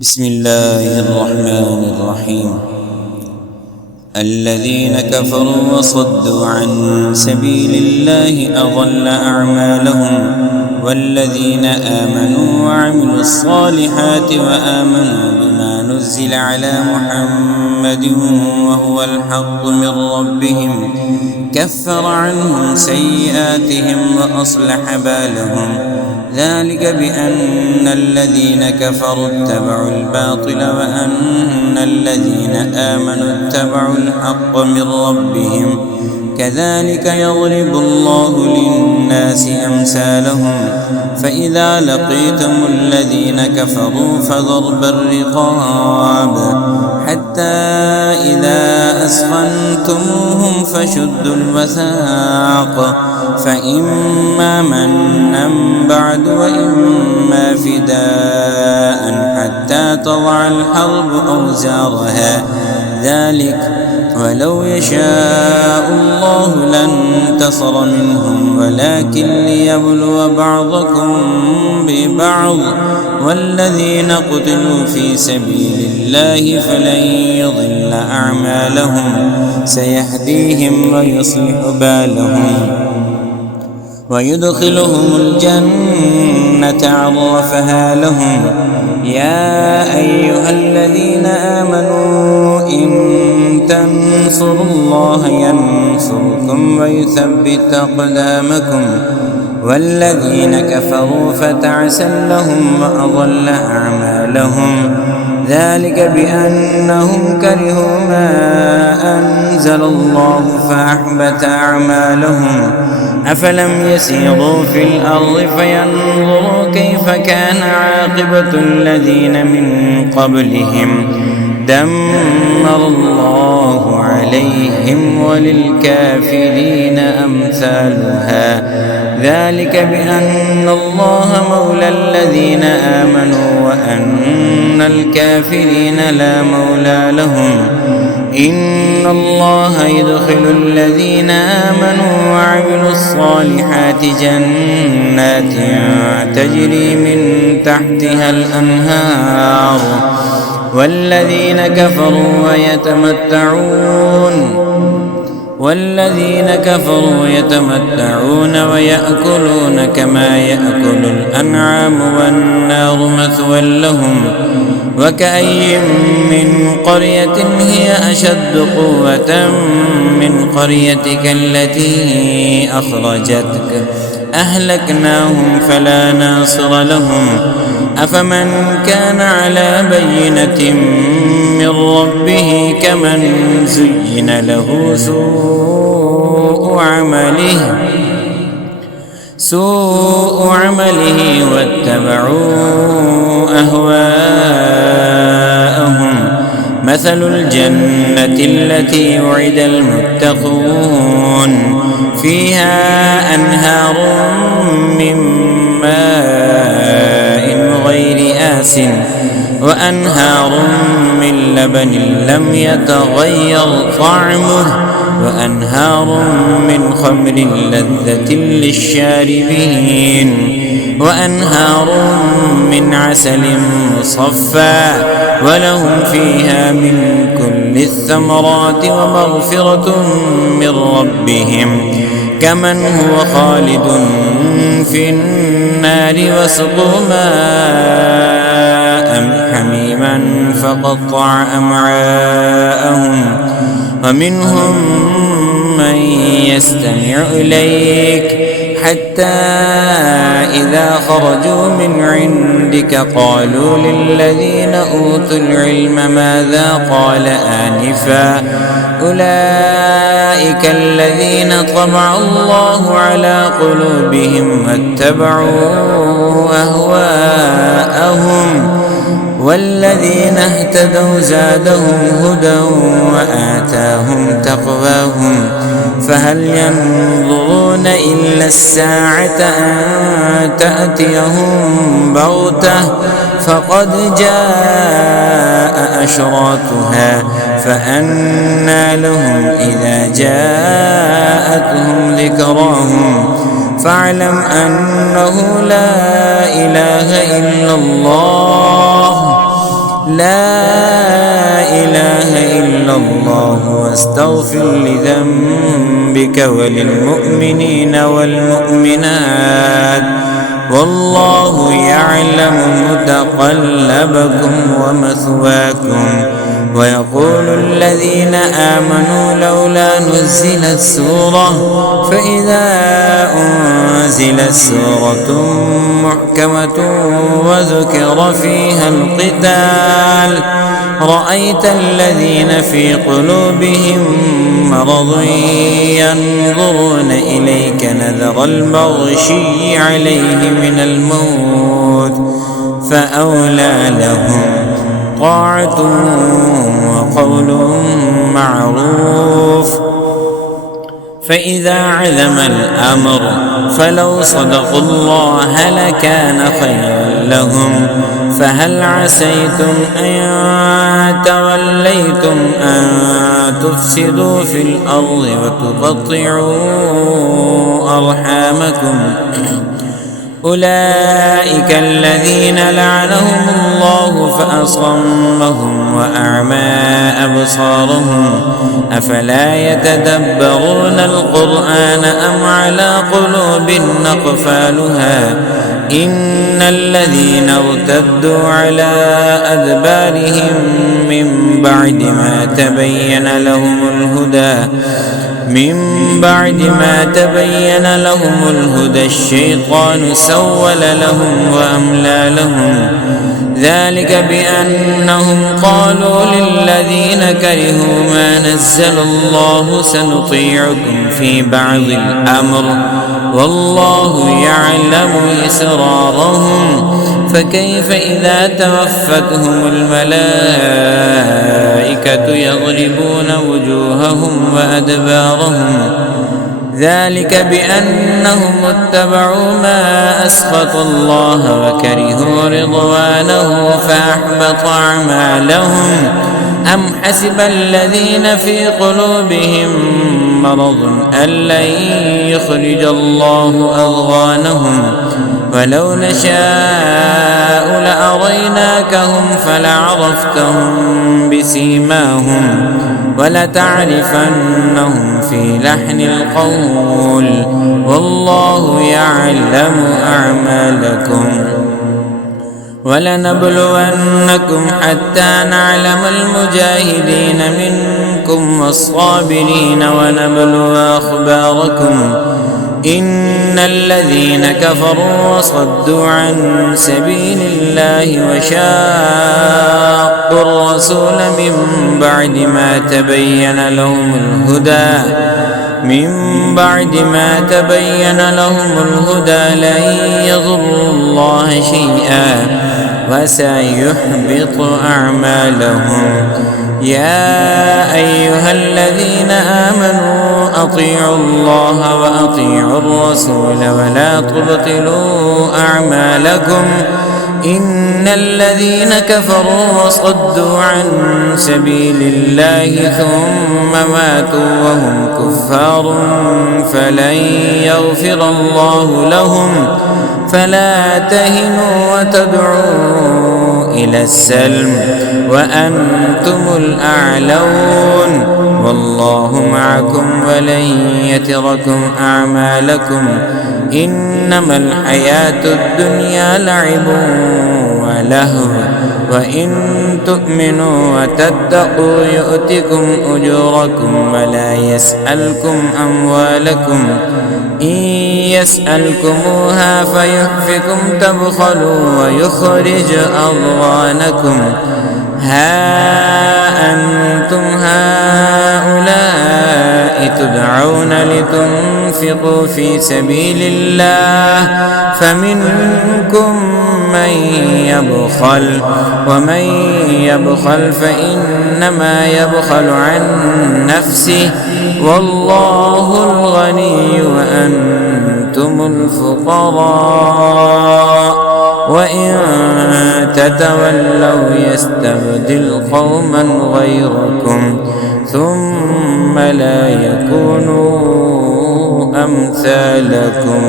بسم الله الرحمن الرحيم. الذين كفروا وصدوا عن سبيل الله أضل أعمالهم، والذين آمنوا وعملوا الصالحات وآمنوا بما نزل على محمد وهو الحق من ربهم كفر عنهم سيئاتهم وأصلح بالهم. ذلك بأن الذين كفروا اتبعوا الباطل وأن الذين آمنوا اتبعوا الحق من ربهم. كذلك يضرب الله للناس أمثالهم. فإذا لقيتم الذين كفروا فضرب الرقاب حتى إذا أثخنتموهم فشدوا الوثاق، فإما منا بعد وإما فداء حتى تضع الحرب أوزارها. ذلك ولو يشاء الله لانتصر منهم، ولكن ليبلو بعضكم ببعض. والذين قتلوا في سبيل الله فلن يضل أعمالهم، سيهديهم ويصلح بالهم ويدخلهم الجنة عرفها لهم. يا أيها الذين آمنوا إن تنصروا الله ينصركم ويثبت أقدامكم. والذين كفروا فتعسا لهم وأضل أعمالهم. ذلك بأنهم كرهوا ما أنزل الله فأحبط أعمالهم. أفلم يسيروا في الأرض فينظروا كيف كان عاقبة الذين من قبلهم دمر الله عليهم وللكافرين أمثالها. ذلك بأن الله مولى الذين آمنوا وأن الكافرين لا مولى لهم. إن الله يدخل الذين آمنوا وعملوا الصالحات جنات تجري من تحتها الأنهار. والذين كفروا يتمتعون ويأكلون كما يأكل الأنعام والنار مثوى لهم. وكأي من قرية هي أشد قوة من قريتك التي أخرجتك أهلكناهم فلا ناصر لهم. أفمن كان على بينة من ربه كمن زين له سوء عمله واتبعوا أهواءهم. مثل الجنة التي وعد المتقون فيها أنهار من ماء غير آسٍ وأنهار من لبن لم يتغير طعمه وأنهار من خمر لذة للشاربين وأنهار من عسل مصفى ولهم فيها من كل الثمرات ومغفرة من ربهم كمن هو خالد في النار وسقوا ماء حميما فقطع أمعاءهم. ومنهم من يستمع إليك حتى إذا خرجوا من عندك قالوا للذين أوتوا العلم ماذا قال آنفا أولئك الذين طبع الله على قلوبهم واتبعوا أهواءهم. والذين اهتدوا زادهم هدى وآتاهم تقواهم. فهل ينظرون إلا الساعة أن تأتيهم بغتة فقد جاء أشراطها فأنى لهم إذا جاءتهم ذكراهم. فاعلم أنه لا إله إلا الله لا إله إلا الله واستغفر لذنبك وللمؤمنين والمؤمنات والله يعلم متقلبكم ومثواكم. ويقول الذين آمنوا لولا نزلت سورة فإذا أنزلت سورة محكمة وذكر فيها القتال رأيت الذين في قلوبهم مرض ينظرون إليك نذر المغشي عليه من الموت فأولى لهم طاعة وقول معروف. فإذا عزم الأمر فلو صدقوا الله لكان خيرا لهم. فهل عسيتم أن توليتم أن تفسدوا في الأرض وتقطعوا أرحامكم أولئك الذين لعنهم الله فأصمهم وأعمى أبصارهم أفلا يتدبرون القرآن أم على قلوب أقفالها إن الذين ارتدوا على أدبارهم من بعد ما تبين لهم الهدى الشيطان سول لهم وأملى لهم ذلك بأنهم قالوا للذين كرهوا ما نزل الله سنطيعكم في بعض الأمر والله يعلم إسرارهم فكيف إذا توفتهم الملائكة يضربون وجوههم وأدبارهم ذلك بأنهم اتبعوا ما أسخط الله وكرهوا رضوانه فأحبط أعمالهم أم حسب الذين في قلوبهم مرض أن لن يخرج الله أضغانهم ولو نشاء لأريناكهم فلعرفتهم بسيماهم ولتعرفنهم في لحن القول والله يعلم أعمالكم. ولنبلونكم حتى نعلم المجاهدين منكم والصابرين ونبلو أخباركم إن الذين كفروا وصدوا عن سبيل الله وشاقوا الرسول من بعد ما تبين لهم الهدى لن يضروا الله شيئا وسيحبط أعمالهم. يا أيها الذين آمنوا أطيعوا الله وأطيعوا الرسول ولا تبطلوا أعمالكم إن الذين كفروا وصدوا عن سبيل الله ثم ماتوا وهم كفار فلن يغفر الله لهم فلا تهنوا وتدعوا إلى السلم وأنتم الأعلون والله معكم ولن يتركم أعمالكم إنما الحياة الدنيا لعب ولهو وإن تؤمنوا وتتقوا يؤتكم أجوركم ولا يسألكم أموالكم إن يسألكموها فيحفكم تبخلوا ويخرج أضغانكم ها أنتم هؤلاء تدعون لتنفقوا في سبيل الله فمنكم من يبخل ومن يبخل فإنما يبخل عن نفسه والله الغني وأنتم الفقراء وإن تتولوا يستبدل قوما غيركم ثم لا يكونوا أمثالكم.